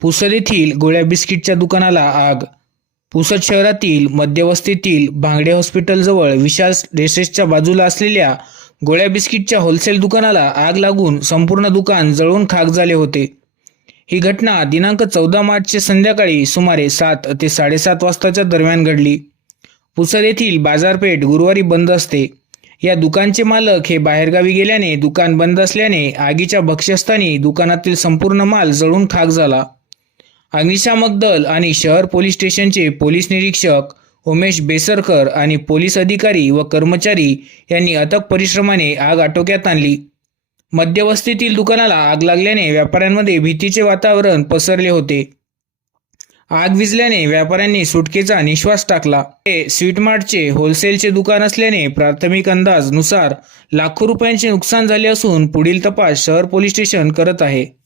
पुसद येथील गोळ्या बिस्किटच्या दुकानाला आग. पुसद शहरातील मध्यवस्तीतील भांगडे हॉस्पिटलजवळ विशाल रेसेसच्या बाजूला असलेल्या गोळ्या बिस्किटच्या होलसेल दुकानाला आग लागून संपूर्ण दुकान जळून खाक झाले होते. ही घटना दिनांक चौदा मार्चचे संध्याकाळी सुमारे सात ते साडेसात वाजताच्या दरम्यान घडली. पुसद येथील बाजारपेठ गुरुवारी बंद असते. या दुकानचे मालक हे बाहेरगावी गेल्याने दुकान बंद असल्याने आगीच्या भक्ष्यस्थानी दुकानातील संपूर्ण माल जळून खाक झाला. अग्निशामक दल आणि शहर पोलीस स्टेशनचे पोलीस निरीक्षक उमेश बेसरकर आणि पोलीस अधिकारी व कर्मचारी यांनी अथक परिश्रमाने आग आटोक्यात आणली. मध्यवस्तीतील दुकानाला आग लागल्याने व्यापाऱ्यांमध्ये भीतीचे वातावरण पसरले होते. आग विजल्याने व्यापाऱ्यांनी सुटकेचा निश्वास टाकला. हे स्वीटमार्टचे होलसेलचे दुकान असल्याने प्राथमिक अंदाजनुसार लाखो रुपयांचे नुकसान झाले असून पुढील तपास शहर पोलीस स्टेशन करत आहे.